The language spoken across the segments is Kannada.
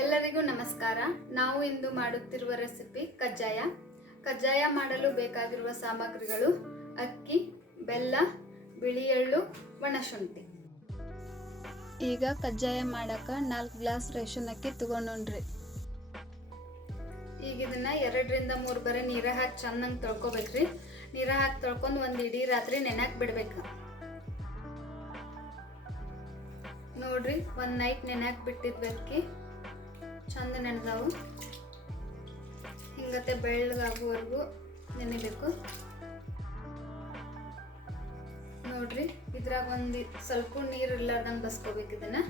ಎಲ್ಲರಿಗೂ ನಮಸ್ಕಾರ. ನಾವು ಇಂದು ಮಾಡುತ್ತಿರುವ ರೆಸಿಪಿ ಕಜ್ಜಾಯ. ಕಜ್ಜಾಯ ಮಾಡಲು ಬೇಕಾಗಿರುವ ಸಾಮಗ್ರಿಗಳು: ಅಕ್ಕಿ, ಬೆಲ್ಲ, ಬಿಳಿ ಎಳ್ಳು, ಒಣಶುಂಠಿ. ಈಗ ಕಜ್ಜಾಯ ಮಾಡಕ್ಕೆ 4 ಗ್ಲಾಸ್ ರೇಷನ್ ಅಕ್ಕಿ ತಗೊಂಡ್ರಿ. ಈಗ ಇದನ್ನ 2 ರಿಂದ 3 ಬರೆ ನೀರ ಹಾಕಿ ಚೆನ್ನಾಗಿ ತೊಳ್ಕೊಬೇಕ್ರಿ. ನೀರ ಹಾಕಿ ತೊಳ್ಕೊಂಡು ಒಂದು ಇಡೀ ರಾತ್ರಿ ನೆನಕ್ಕೆ ಬಿಡ್ಬೇಕು. ನೋಡ್ರಿ, ಒಂದು ನೈಟ್ ನೆನಕ್ಕೆ ಬಿಟ್ಟಿದ್ವಿ ಅಕ್ಕಿ ಚಂದ ನೆನೆದವು. ಹಿಂಗತ್ತೆ ಬೆಳ್ಳಗಾಗುವವರೆಗೂ ನೆನೆಬೇಕು. ನೋಡ್ರಿ, ಇದ್ರಾಗ ಒಂದು ಸ್ವಲ್ಪ ನೀರು ಇರ್ಲಾರ್ದಂಗೆ ಬಸ್ಕೋಬೇಕು ಇದನ್ನ.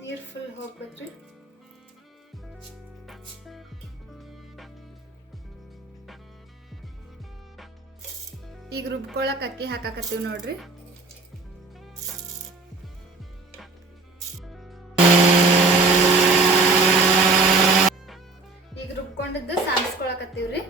ನೀರು ಫುಲ್ ಹೋಗ್ಬೇಕ್ರಿ. ಈಗ ರುಬ್ಕೊಳಕ್ ಅಕ್ಕಿ ಹಾಕಾಕತ್ತೀವಿ ನೋಡ್ರಿ. ಈಗ ರುಬ್ಕೊಂಡಿದ್ದು ಸಾಣಿಸ್ಕೊಳಕತ್ತೀವ್ರಿ.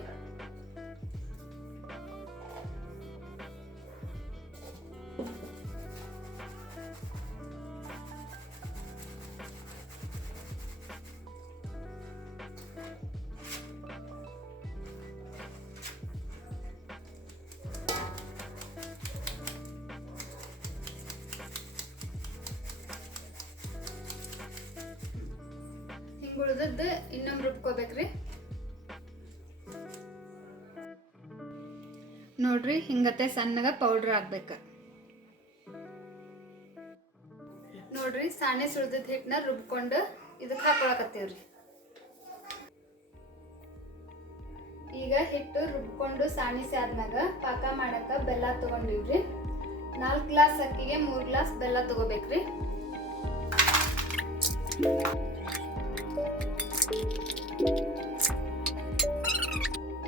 ಉಳಿದದ್ದು ಇನ್ನೊಂದು ರುಬ್ಕೋಬೇಕ್ರಿ. ನೋಡ್ರಿ, ಹಿಂಗತ್ತೆ ಸಣ್ಣಗ ಪೌಡರ್ ಆಗ್ಬೇಕು. ನೋಡ್ರಿ, ಸಾಣೆ ಸುಳ್ದದ ಹಿಟ್ಟನ್ನ ರುಬ್ಕೊಂಡು ಇದಕ್ಕೆ ಹಾಕೊಳಕತ್ತೀವ್ರಿ. ಈಗ ಹಿಟ್ಟು ರುಬ್ಕೊಂಡು ಸಾಣಿಸಿ ಆದ್ಮ್ಯಾಗ ಪಾಕ ಮಾಡಕ ಬೆಲ್ಲ ತಗೊಂಡಿವ್ರಿ. 4 ಗ್ಲಾಸ್ ಅಕ್ಕಿಗೆ 3 ಗ್ಲಾಸ್ ಬೆಲ್ಲ ತಗೋಬೇಕ್ರಿ.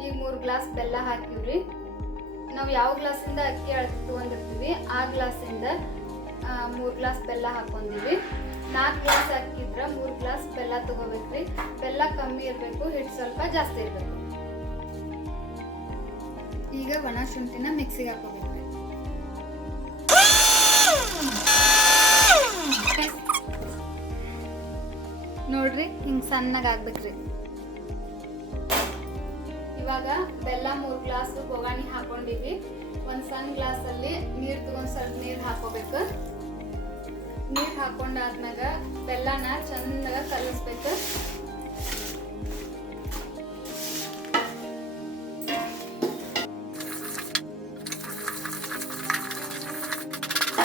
ಈಗ 3 ಗ್ಲಾಸ್ ಬೆಲ್ಲ ಹಾಕಿವ್ರಿ. ನಾವು ಯಾವ ಗ್ಲಾಸಿಂದ ಅಕ್ಕಿ ಅಳತೆ ತಗೊಂಡಿರ್ತೀವಿ ಆ ಗ್ಲಾಸಿಂದ 3 ಗ್ಲಾಸ್ ಬೆಲ್ಲ ಹಾಕೊಂಡಿವಿ. 4 ಗ್ಲಾಸ್ ಅಕ್ಕಿ ಇದ್ರೆ 3 ಗ್ಲಾಸ್ ಬೆಲ್ಲ ತಗೋಬೇಕ್ರಿ. ಬೆಲ್ಲ ಕಮ್ಮಿ ಇರಬೇಕು, ಹಿಟ್ಟು ಸ್ವಲ್ಪ ಜಾಸ್ತಿ ಇರಬೇಕು. ಈಗ ಒಣಶುಂಠಿನ ಮಿಕ್ಸಿಗೆ ಹಾಕೋಬೇಕ್ರಿ. ನೋಡ್ರಿ, ಹಿಂಗ್ ಸಣ್ಣಗ ಆಗ್ಬೇಕ್ರಿ. ಇವಾಗ ಬೆಲ್ಲ 3 ಗ್ಲಾಸ್ ಬೊಗಾಣಿ ಹಾಕೊಂಡಿವಿ. ಒಂದು ಸಣ್ಣ ಗ್ಲಾಸ್ ಅಲ್ಲಿ ನೀರು ತಗೊಂಡ್ ಸ್ವಲ್ಪ ನೀರು ಹಾಕೋಬೇಕು. ನೀರು ಹಾಕೊಂಡಾದ್ಮ್ಯಾಗ ಬೆಲ್ಲನ ಚಂದಾಗ ಕಲಿಸ್ಬೇಕು.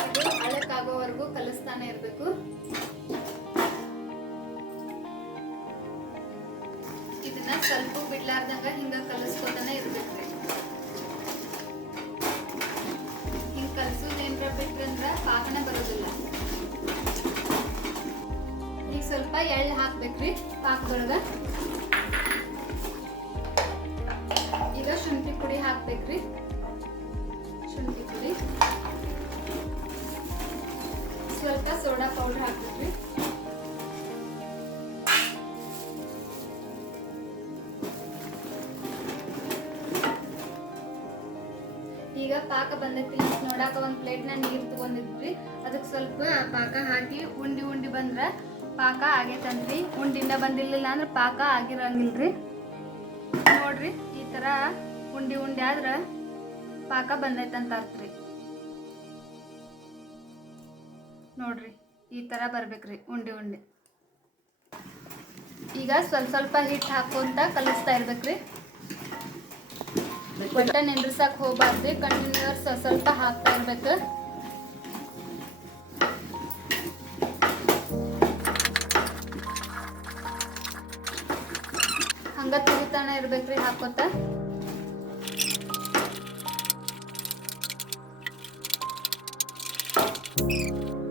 ಇದು ಅಳಕಾಗೋವರೆಗೂ ಕಲಿಸ್ತಾನೆ ಇರಬೇಕು. ಇದನ್ನ ಸ್ವಲ್ಪ ಬಿಡ್ಲಾರ್ದಂಗ ಹಿಂಗ ಕಲಿಸ್ಕೋತಾನೆ ಇರ್ಬೇಕ್ರಿ. ಹಿಂಗ ಕಲಸೋದೇನ್ರ ಬಿಟ್ರಂದ್ರ ಪಾಕನೆ ಬರೋದಿಲ್ಲ. ಈಗ ಸ್ವಲ್ಪ ಎಳ್ಳು ಹಾಕ್ಬೇಕ್ರಿ ಪಾಕದೊಳಗ. ಈಗ ಶುಂಠಿ ಪುಡಿ ಹಾಕ್ಬೇಕ್ರಿ. ಶುಂಠಿ ಪುಡಿ, ಸ್ವಲ್ಪ ಸೋಡಾ ಪೌಡರ್ ಹಾಕ್ಬೇಕ್ರಿ. ಈಗ ಪಾಕ ಬಂದೈತಿ ನೋಡಾಕ ಒಂದು ಪ್ಲೇಟ್ನ ನೀರು ತಗೊಂಡಿದ್ರಿ. ಅದಕ್ಕೆ ಸ್ವಲ್ಪ ಪಾಕ ಹಾಕಿ ಉಂಡಿ ಬಂದ್ರೆ ಪಾಕ ಆಗೈತಂದ್ರಿ. ಉಂಡಿಂದ ಬಂದಿರ್ಲಿಲ್ಲ ಅಂದ್ರೆ ಪಾಕ ಆಗಿರಂಗಿಲ್ರಿ. ನೋಡ್ರಿ, ಈ ತರ ಉಂಡಿ ಆದ್ರೆ ಪಾಕ ಬಂದೈತಂತ ಅರ್ಥ್ರಿ. ನೋಡ್ರಿ, ಈ ತರ ಬರ್ಬೇಕ್ರಿ ಉಂಡಿ. ಈಗ ಸ್ವಲ್ಪ ಹಿಟ್ಟು ಹಾಕೊಂತ ಕಲಿಸ್ತಾ ಇರ್ಬೇಕ್ರಿ. ಒಟ್ಟ ನೆಂದ್ರಸಕ್ ಹೋಗ್ಬಾರ್ದು, ಕಂಟಿನ್ಯೂಸ್ ಸ್ವಲ್ಪ ಹಾಕ್ತಾ ಇರ್ಬೇಕು. ಹಂಗ ತಿರುತಾನೆ ಇರ್ಬೇಕ್ರಿ ಹಾಕೋತ.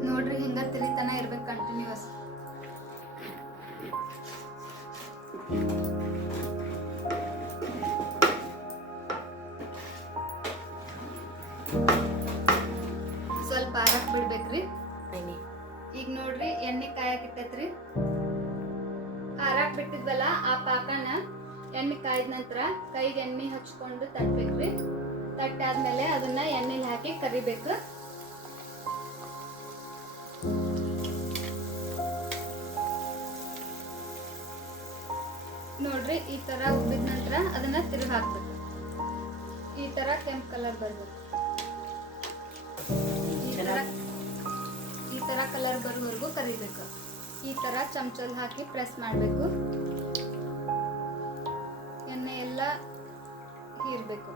ನೋಡ್ರಿ, ಹಿಂಗ ತಿರಿತಾನ ಇರ್ಬೇಕು ಕಂಟಿನ್ಯೂಸ್. ಬಿಡ್ಬೇಕ್ರಿ. ಈಗ ನೋಡ್ರಿ ಎಣ್ಣೆ ಕಾಯಕ್ಕಿಟ್ಟೈತ್ರಿ. ಆರಾಕ್ ಬಿಟ್ಟಿದ್ವಲ್ಲ ಆ ಪಾಕನ ಎಣ್ಣೆ ಕಾಯ್ದ ನಂತರ ಕೈಗೆ ಎಣ್ಣೆ ಹಚ್ಕೊಂಡು ತಟ್ಬೇಕ್ರಿ. ತಟ್ಟಾದ್ಮೇಲೆ ಅದನ್ನ ಎಣ್ಣೆಲಿ ಹಾಕಿ ಕರಿಬೇಕು. ನೋಡ್ರಿ ಈ ತರ ಉಬ್ಬಿದ ನಂತರ ಅದನ್ನ ತಿರುಗಿ ಹಾಕ್ಬೇಕು. ಈ ತರ ಕೆಂಪು ಕಲರ್ ಬರ್ಬೇಕು. ಈ ತರ ಕಲರ್ ಬರೋವರೆಗೂ ಕರಿಬೇಕು. ಈ ತರ ಚಮಚಲ್ ಹಾಕಿ ಪ್ರೆಸ್ ಮಾಡಬೇಕು. ಎಣ್ಣೆ ಎಲ್ಲ ಹೀರ್ಬೇಕು.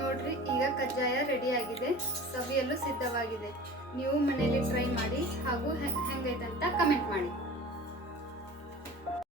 ನೋಡ್ರಿ ಈಗ ಕಜ್ಜಾಯ ರೆಡಿ ಆಗಿದೆ, ಸವಿಯಲು ಸಿದ್ಧವಾಗಿದೆ. ನೀವು ಮನೆಯಲ್ಲಿ ಟ್ರೈ ಮಾಡಿ ಹಾಗೂ ಹೆಂಗೈತಂತ ಕಮೆಂಟ್ ಮಾಡಿ.